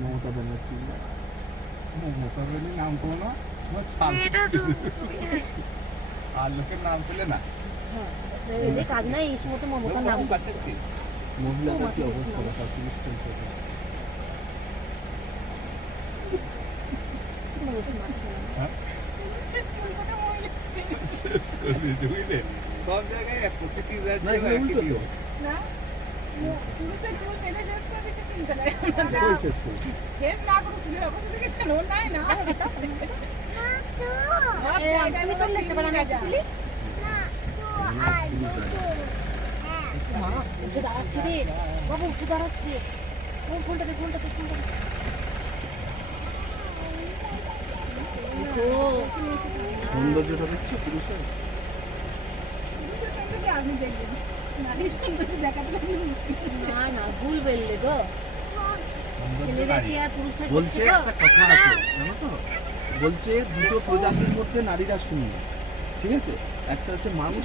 মমতা ব্যানার্জি মমতা ব্যানার্জি নাম করো না আর লোকের নাম পেলে না কাজ নাই এই সময় তো মমতার নাম মহিলাদের কি অবস্থা তার পুলিশ বুঝলে সব জায়গায় প্রতিটি রাজ্যে না পুরুষের চুল টেনে শেষ করে দিতে চিন্তা নাই শেষ করি শেষ না করে চুলের অবস্থা থেকে নো নাই না তুমি তো লিখতে পারো না তুলি মা উঠে দাঁড়াচ্ছে রে বাবা উঠে দাঁড়াচ্ছে ফোনটা সৌন্দর্যটা দেখছো পুরুষের পুরুষের সৌন্দর্য আপনি দেখবেন নারীর সৌন্দর্য দেখাতে না ভুল বললে গো ছেলেরা কি আর পুরুষের বলছে একটা কথা আছে জানো তো বলছে দুটো প্রজাতির মধ্যে নারীরা শূন্য ঠিক আছে একটা হচ্ছে মানুষ